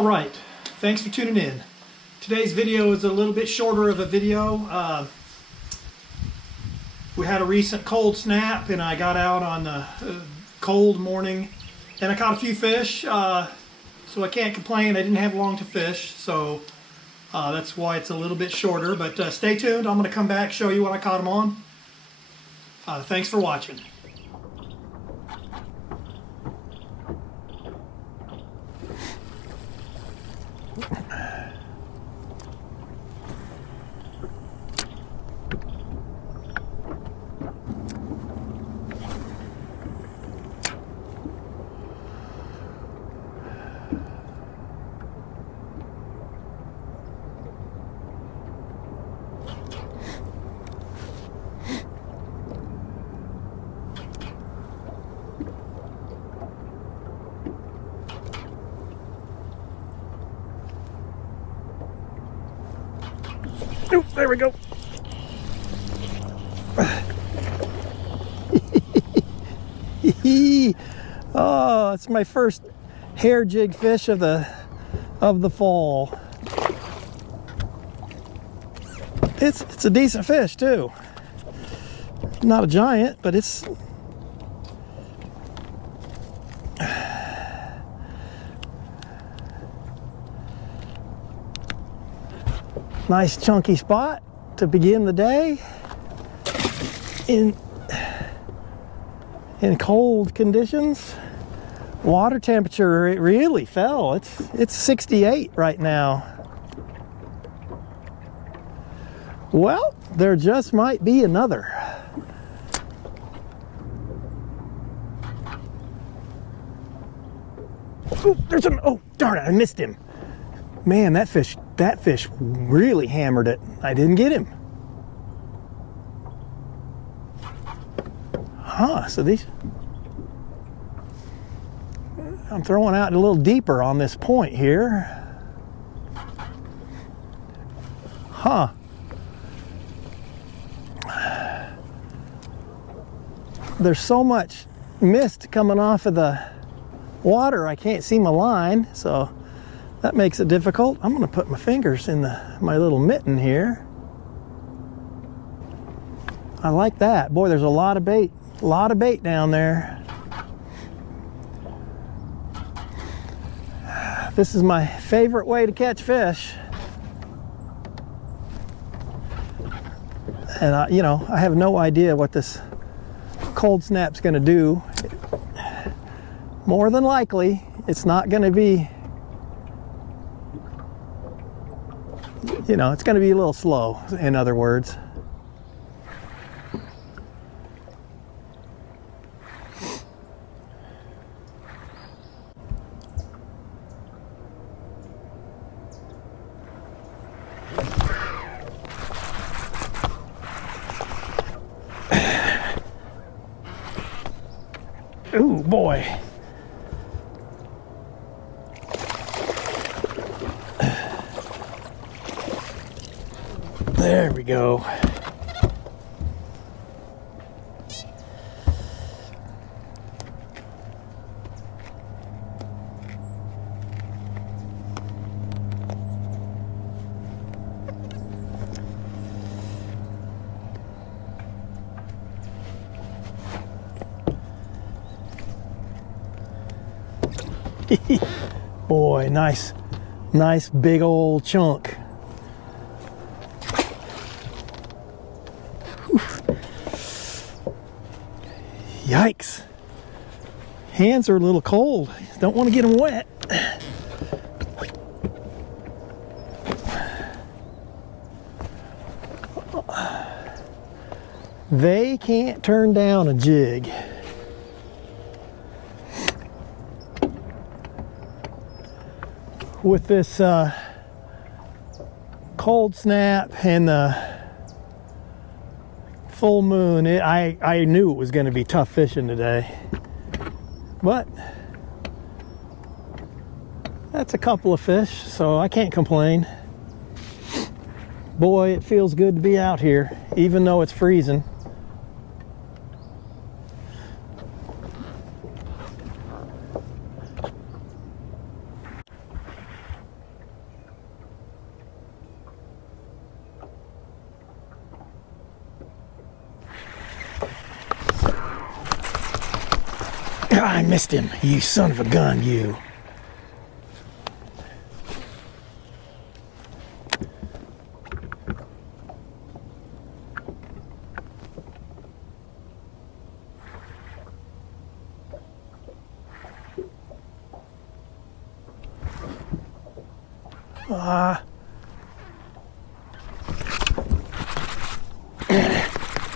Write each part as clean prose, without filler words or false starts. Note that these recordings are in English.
Alright, thanks for tuning in. Today's video is a little bit shorter of a video. We had a recent cold snap and I got out on a cold morning and I caught a few fish, so I can't complain. I didn't have long to fish, so that's why it's a little bit shorter, but stay tuned. I'm going to come back, show you what I caught them on. Thanks for watching. Oh, there we go. Oh, it's my first hair jig fish of the fall. It's a decent fish too. Not a giant, but it's nice chunky spot to begin the day in cold conditions. Water temperature, it really fell. It's 68 right now. Well, there just might be another. Oh, there's an, oh darn it, I missed him. Man, that fish really hammered it. I didn't get him. Huh, so these, I'm throwing out a little deeper on this point here. Huh. There's so much mist coming off of the water, I can't see my line, so that makes it difficult. I'm going to put my fingers in my little mitten here. I like that. Boy, there's a lot of bait down there. This is my favorite way to catch fish. And I have no idea what this cold snap's going to do. More than likely, it's not going to be, it's going to be a little slow, in other words. Ooh, boy. There we go. Boy, nice big old chunk. Yikes. Hands are a little cold. Don't want to get them wet. They can't turn down a jig. With this cold snap and the full moon, I knew it was going to be tough fishing today, but that's a couple of fish, so I can't complain. Boy, it feels good to be out here, even though it's freezing. I missed him, you son of a gun, you.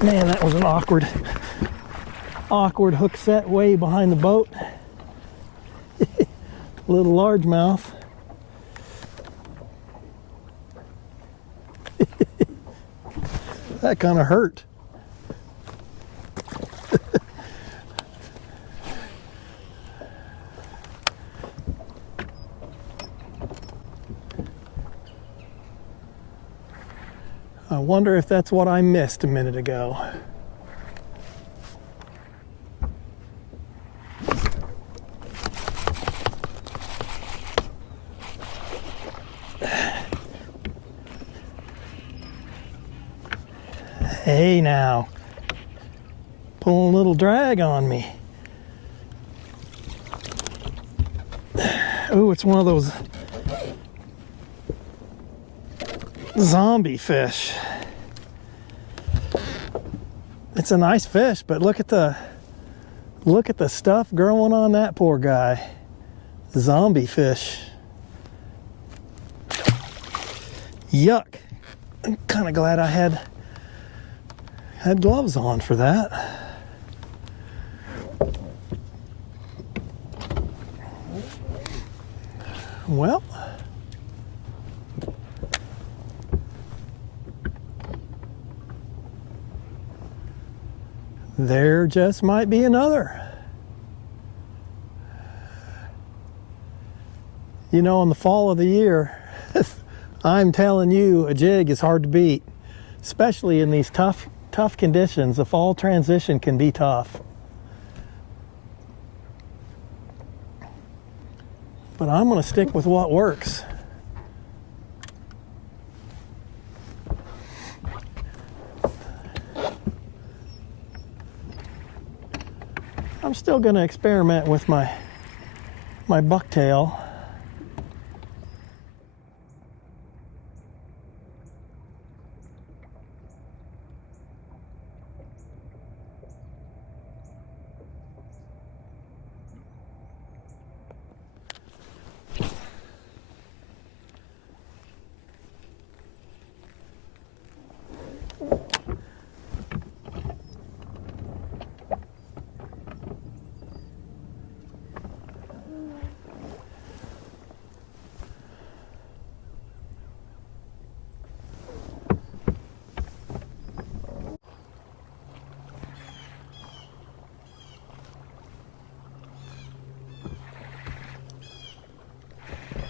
Man, that was an awkward hook set way behind the boat. Little largemouth. That kind of hurt. I wonder if that's what I missed a minute ago. Hey now, pulling a little drag on me. Oh, it's one of those zombie fish. It's a nice fish, but look at the stuff growing on that poor guy. Zombie fish. Yuck. I'm kind of glad I had gloves on for that. Well, there just might be another. You know, in the fall of the year, I'm telling you, a jig is hard to beat, especially in these tough conditions. The fall transition can be tough. But I'm going to stick with what works. I'm still going to experiment with my bucktail.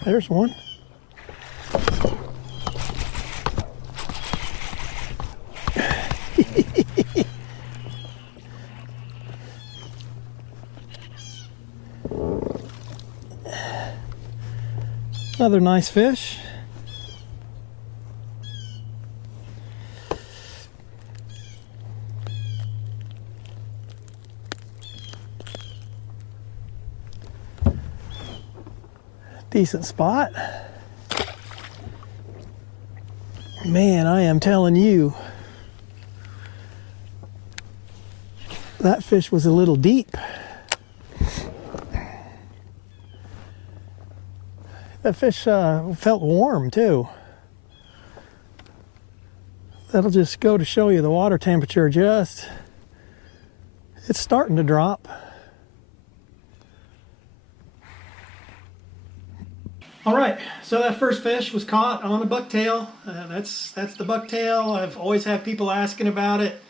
There's one. Another nice fish. Decent spot. Man, I am telling you, that fish was a little deep. That fish felt warm too. That'll just go to show you the water temperature it's starting to drop. All right, so that first fish was caught on a bucktail. That's the bucktail. I've always had people asking about it.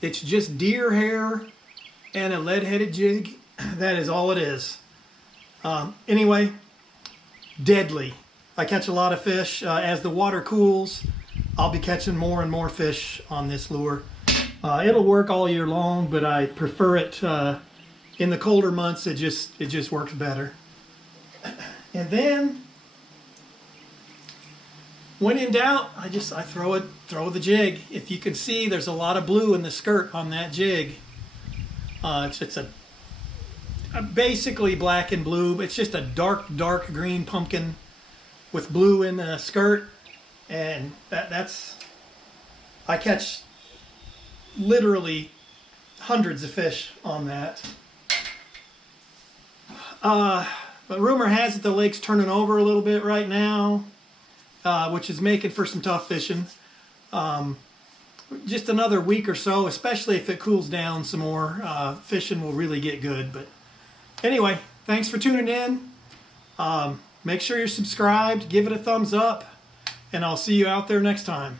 It's just deer hair and a lead-headed jig. That is all it is. Anyway, deadly. I catch a lot of fish. As the water cools, I'll be catching more and more fish on this lure. It'll work all year long, but I prefer it in the colder months. It just works better. And then, when in doubt, I throw the jig. If you can see, there's a lot of blue in the skirt on that jig. It's a basically black and blue. It's just a dark green pumpkin with blue in the skirt, and that's I catch literally hundreds of fish on that. But rumor has it the lake's turning over a little bit right now, which is making for some tough fishing. Just another week or so, especially if it cools down some more, fishing will really get good. But anyway, thanks for tuning in. Make sure you're subscribed, give it a thumbs up, and I'll see you out there next time.